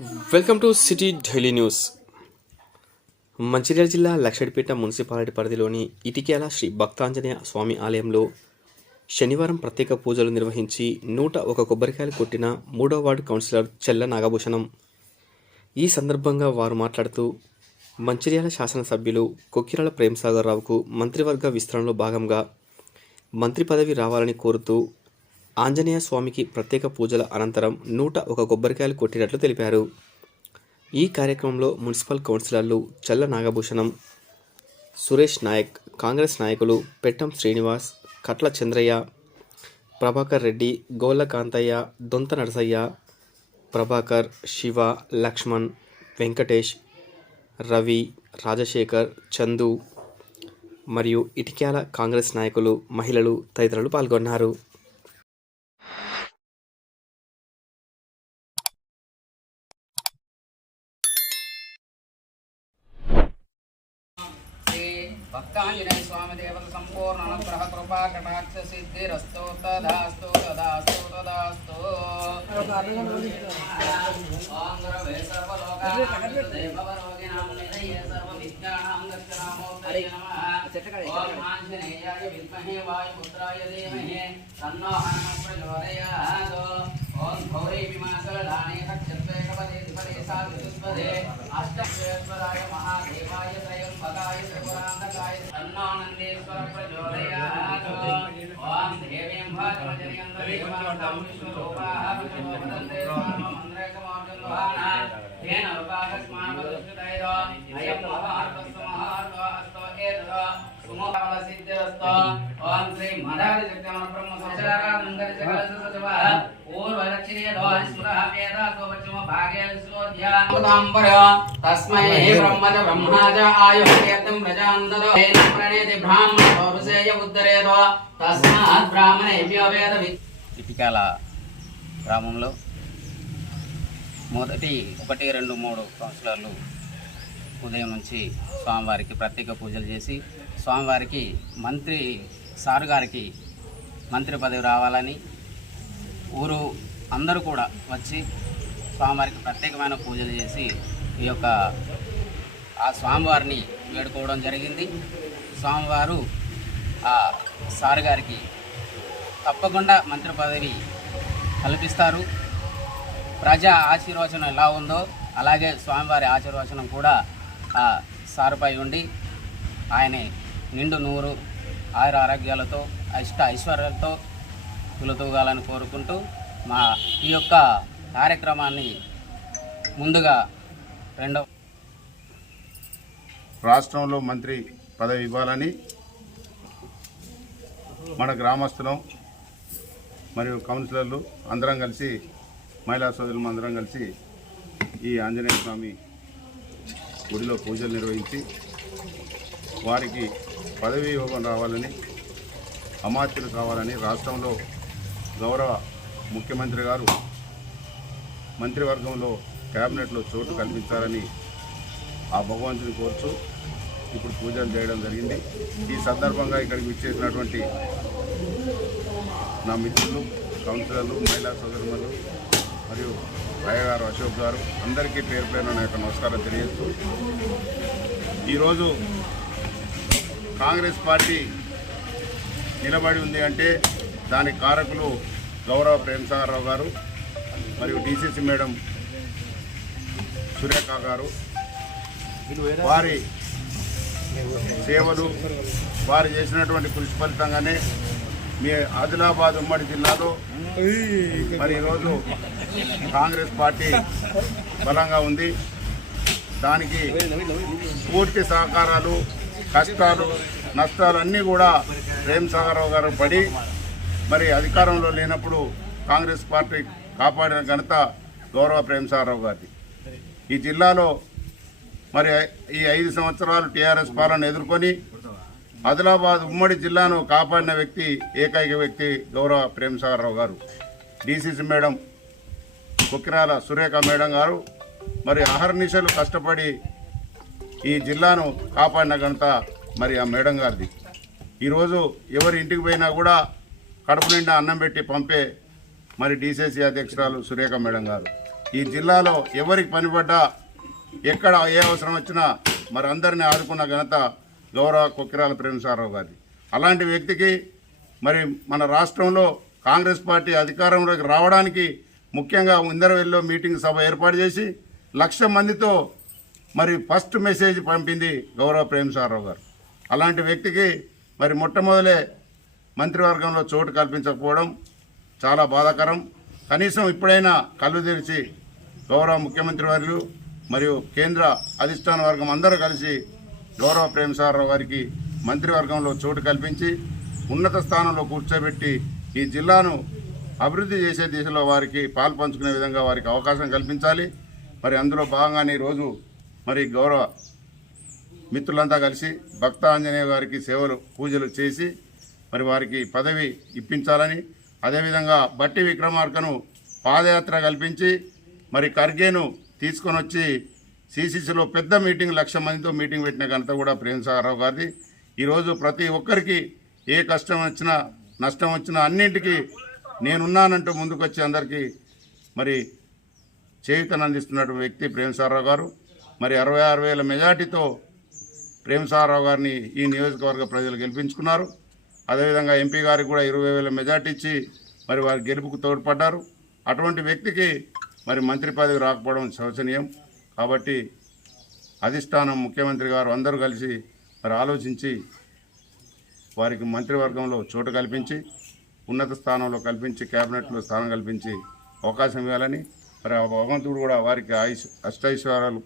Welcome to city daily news. Mancherial జిల్లా Luxettipet municipality పరిధిలోని ఇటికేల శ్రీ భక్తాంజనేయ స్వామి ఆలయంలో శనివారం ప్రత్యేక పూజలు నిర్వహించి నూట ఒక కొబ్బరికాయలు కొట్టిన మూడో వార్డు కౌన్సిలర్ చెల్ల నాగభూషణం. ఈ సందర్భంగా వారు మాట్లాడుతూ మంచిర్యాల శాసనసభ్యులు కొక్కిరాల ప్రేమసాగర్ రావుకు మంత్రివర్గ విస్తరణలో భాగంగా మంత్రి పదవి రావాలని కోరుతూ ఆంజనేయ స్వామికి ప్రత్యేక పూజల అనంతరం నూట ఒక కొబ్బరికాయలు కొట్టినట్లు తెలిపారు. ఈ కార్యక్రమంలో మున్సిపల్ కౌన్సిలర్లు చల్ల నాగభూషణం సురేష్ నాయక్ కాంగ్రెస్ నాయకులు పెట్టం శ్రీనివాస్ కట్ల చంద్రయ్య ప్రభాకర్ రెడ్డి గోళ్ళ కాంతయ్య దొంత నరసయ్య ప్రభాకర్ శివ లక్ష్మణ్ వెంకటేష్ రవి రాజశేఖర్ చందు మరియు ఇటిక్యాల కాంగ్రెస్ నాయకులు మహిళలు తదితరులు పాల్గొన్నారు. భక్తాంజనేయ స్వామి దేవత సంపూర్ణ అనుగ్రహ కృపా కటాక్ష సిద్ధిరస్తు తదాస్తు తదాస్తు తదాస్తు ఆంజనేయాయ విద్మహే వాయుపుత్రాయ ధీమహి తన్నో హనుమత్ ప్రచోదయాత్ ఓం శ్రీ మదాది శక్తిమన బ్రహ్మ సచారానందరి సకల సచవ పూర్వదక్షిణేదో ఇటికాల గ్రామంలో మొదటి ఒకటి రెండు మూడు కౌన్సిలర్లు ఉదయం నుంచి స్వామివారికి ప్రత్యేక పూజలు చేసి స్వామివారికి మంత్రి సారు గారికి మంత్రి పదవి రావాలని ఊరు అందరూ కూడా వచ్చి స్వామివారికి ప్రత్యేకమైన పూజలు చేసి ఈ యొక్క ఆ స్వామివారిని వేడుకోవడం జరిగింది. స్వామివారు ఆ సారు గారికి తప్పకుండా మంత్రి పదవి కల్పిస్తారు. ప్రజా ఆశీర్వచనం ఎలా ఉందో అలాగే స్వామివారి ఆశీర్వచనం కూడా ఆ సారుపై ఉండి ఆయన నిండు నూరు ఆయుర ఆరోగ్యాలతో అష్ట ఐశ్వర్యాలతో కులతూగాలని కోరుకుంటూ మా ఈ యొక్క కార్యక్రమాన్ని ముందుగా రెండవ రాష్ట్రంలో మంత్రి పదవి ఇవ్వాలని మన గ్రామస్తులం మరియు కౌన్సిలర్లు అందరం కలిసి మహిళా సోదరులు అందరం కలిసి ఈ ఆంజనేయ స్వామి గుడిలో పూజలు నిర్వహించి వారికి పదవీ యోగం రావాలని అమాత్యులు కావాలని రాష్ట్రంలో గౌరవ ముఖ్యమంత్రి గారు మంత్రివర్గంలో క్యాబినెట్లో చోటు కల్పించాలని ఆ భగవంతుని కోరుచు ఇప్పుడు పూజలు చేయడం జరిగింది. ఈ సందర్భంగా ఇక్కడికి విచ్చేసినటువంటి నా మిత్రులు కౌన్సిలర్లు మహిళా సోదరులు మరియు అయ్యగారు అశోక్ గారు అందరికీ పేరు పేరు నా యొక్క నమస్కారం తెలియజేస్తూ ఈరోజు కాంగ్రెస్ పార్టీ నిలబడి ఉంది అంటే దానికి కారకులు గౌరవ ప్రేమసాగరరావు గారు మరియు డిసిసి మేడం సురేఖ గారు. వారి సేవలు వారు చేసినటువంటి కృషి ఫలితంగానే మీ ఆదిలాబాద్ ఉమ్మడి జిల్లాలో మరి ఈరోజు కాంగ్రెస్ పార్టీ బలంగా ఉంది. దానికి పూర్తి సహకారాలు కష్టాలు నష్టాలు అన్నీ కూడా ప్రేమ్ సాగరరావు గారు పడి మరి అధికారంలో లేనప్పుడు కాంగ్రెస్ పార్టీ కాపాడిన ఘనత గౌరవ ప్రేమసారావు గారిది. ఈ జిల్లాలో మరి ఈ ఐదు సంవత్సరాలు టీఆర్ఎస్ పాలన ఎదుర్కొని ఆదిలాబాద్ ఉమ్మడి జిల్లాను కాపాడిన వ్యక్తి ఏకైక వ్యక్తి గౌరవ Premsagar Rao garu. DCC madam Kukkirala Surekha madam garu. మరి అహర్నిశలు కష్టపడి ఈ జిల్లాను కాపాడిన ఘనత మరి ఆ మేడం గారిది. ఈరోజు ఎవరి ఇంటికి పోయినా కూడా కడుపు నిండా అన్నం పెట్టి పంపే మరి డిసిసి అధ్యక్షురాలు సురేఖ మేడం గారు. ఈ జిల్లాలో ఎవరికి పనిపడ్డా ఎక్కడ ఏ అవసరం వచ్చినా మరి అందరిని ఆదుకున్న ఘనత గౌరవ కొక్కిరాల ప్రేమసారావు గారి అలాంటి వ్యక్తికి మరి మన రాష్ట్రంలో కాంగ్రెస్ పార్టీ అధికారంలోకి రావడానికి ముఖ్యంగా ఇందరవెల్లో మీటింగ్ సభ ఏర్పాటు చేసి లక్ష మందితో మరి ఫస్ట్ మెసేజ్ పంపింది గౌరవ ప్రేమసారావు గారు. అలాంటి వ్యక్తికి మరి మొట్టమొదలే మంత్రివర్గంలో చోటు కల్పించకపోవడం చాలా బాధాకరం. కనీసం ఇప్పుడైనా కళ్ళు తెరిచి గౌరవ ముఖ్యమంత్రి వారు మరియు కేంద్ర అధిష్టాన వర్గం అందరూ కలిసి గౌరవ ప్రేమసారరావు గారికి మంత్రివర్గంలో చోటు కల్పించి ఉన్నత స్థానంలో కూర్చోబెట్టి ఈ జిల్లాను అభివృద్ధి చేసే దిశలో వారికి పాల్పంచుకునే విధంగా వారికి అవకాశం కల్పించాలి. మరి అందులో భాగంగానే ఈరోజు మరి గౌరవ మిత్రులంతా కలిసి భక్త ఆంజనేయ గారికి సేవలు పూజలు చేసి మరి వారికి పదవి ఇప్పించాలని అదేవిధంగా బట్టి విక్రమార్కను పాదయాత్ర కల్పించి మరి ఖర్గేను తీసుకొని వచ్చి సిసిసిలో పెద్ద మీటింగ్ లక్ష మందితో మీటింగ్ పెట్టిన ఘనత కూడా ప్రేమ్ ప్రేమసాగరరావు గారిది. ఈరోజు ప్రతి ఒక్కరికి ఏ కష్టం వచ్చినా నష్టం వచ్చినా అన్నింటికి నేనున్నానంటూ ముందుకొచ్చి అందరికీ మరి చేయుతనందిస్తున్నటువంటి వ్యక్తి ప్రేమ్ ప్రేమసాగరరావు గారు. మరి అరవై ఆరు వేల మెజార్టీతో ప్రేమ్ ప్రేమసాగరరావు గారిని ఈ నియోజకవర్గ ప్రజలు గెలిపించుకున్నారు. అదేవిధంగా ఎంపీ గారికి కూడా ఇరవై వేల మెజార్టీ ఇచ్చి మరి వారి గెలుపుకు తోడ్పడ్డారు. అటువంటి వ్యక్తికి మరి మంత్రి పదవి రాకపోవడం శోచనీయం కాబట్టి అధిష్టానం ముఖ్యమంత్రి గారు అందరూ కలిసి మరి ఆలోచించి వారికి మంత్రివర్గంలో చోటు కల్పించి ఉన్నత స్థానంలో కల్పించి కేబినెట్లో స్థానం కల్పించి అవకాశం ఇవ్వాలని మరి ఆ భగవంతుడు కూడా వారికి ఆయుష్ అష్టైశ్వర్యాలు